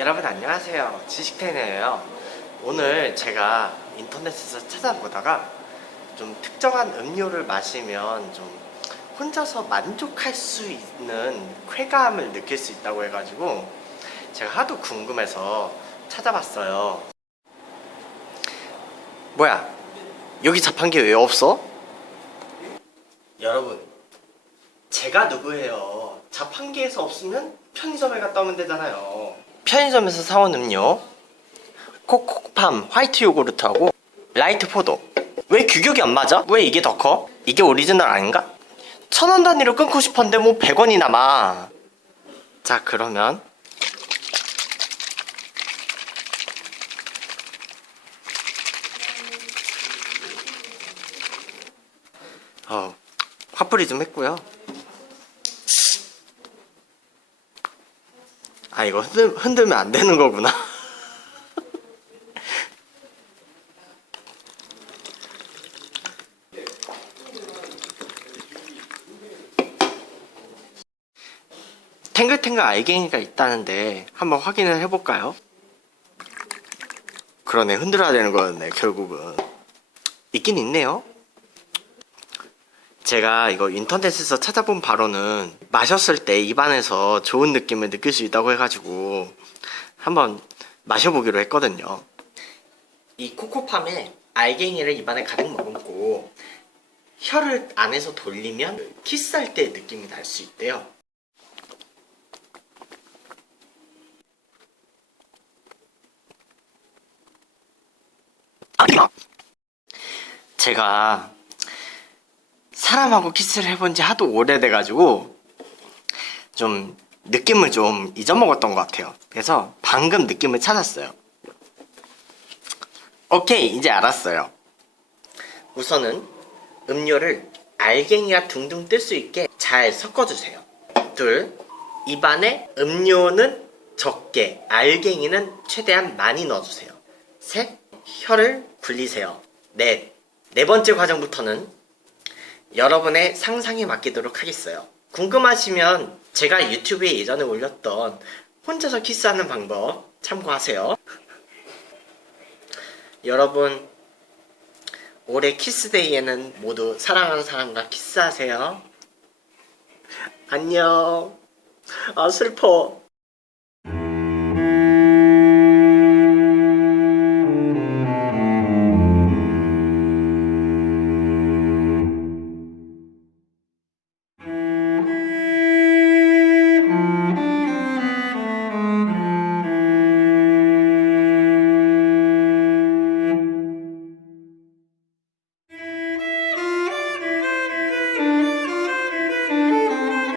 여러분 안녕하세요 지식텐이에요 오늘 제가 인터넷에서 찾아보다가 좀 특정한 음료를 마시면 좀 혼자서 만족할 수 있는 쾌감을 느낄 수 있다고 해가지고 제가 하도 궁금해서 찾아봤어요 뭐야 여기 자판기 왜 없어? 여러분 제가 누구예요? 자판기에서 없으면 편의점에 갔다 오면 되잖아요. 편의점에서 사온 음료 코코팜 화이트 요구르트하고 라이트 포도 왜 규격이 안 맞아? 왜 이게 더 커? 이게 오리지널 아닌가? 천 원 단위로 끊고 싶었는데 뭐 100원이 남아 자 그러면 어, 화풀이 좀 했고요 아 이거 흔들, 흔들면 안 되는 거구나. 탱글탱글 알갱이가 있다는데 한번 확인을 해볼까요? 그러네 흔들어야 되는 거였네 결국은. 있긴 있네요 제가 이거 인터넷에서 찾아본 바로는 마셨을 때 입안에서 좋은 느낌을 느낄 수 있다고 해가지고 한번 마셔보기로 했거든요. 이 코코팜에 알갱이를 입안에 가득 머금고 혀를 안에서 돌리면 키스할 때 느낌이 날 수 있대요. 제가 사람하고 키스를 해본 지 하도 오래돼가지고 좀 느낌을 좀 잊어먹었던 것 같아요. 그래서 방금 느낌을 찾았어요. 오케이, 이제 알았어요. 우선은 음료를 알갱이가 둥둥 뜰 수 있게 잘 섞어주세요. 둘, 입안에 음료는 적게, 알갱이는 최대한 많이 넣어주세요. 셋, 혀를 굴리세요. 넷, 네 번째 과정부터는 여러분의 상상에 맡기도록 하겠어요. 궁금하시면 제가 유튜브에 예전에 올렸던 혼자서 키스하는 방법 참고하세요. 여러분, 올해 키스데이에는 모두 사랑하는 사람과 키스하세요. 안녕. 아, 슬퍼.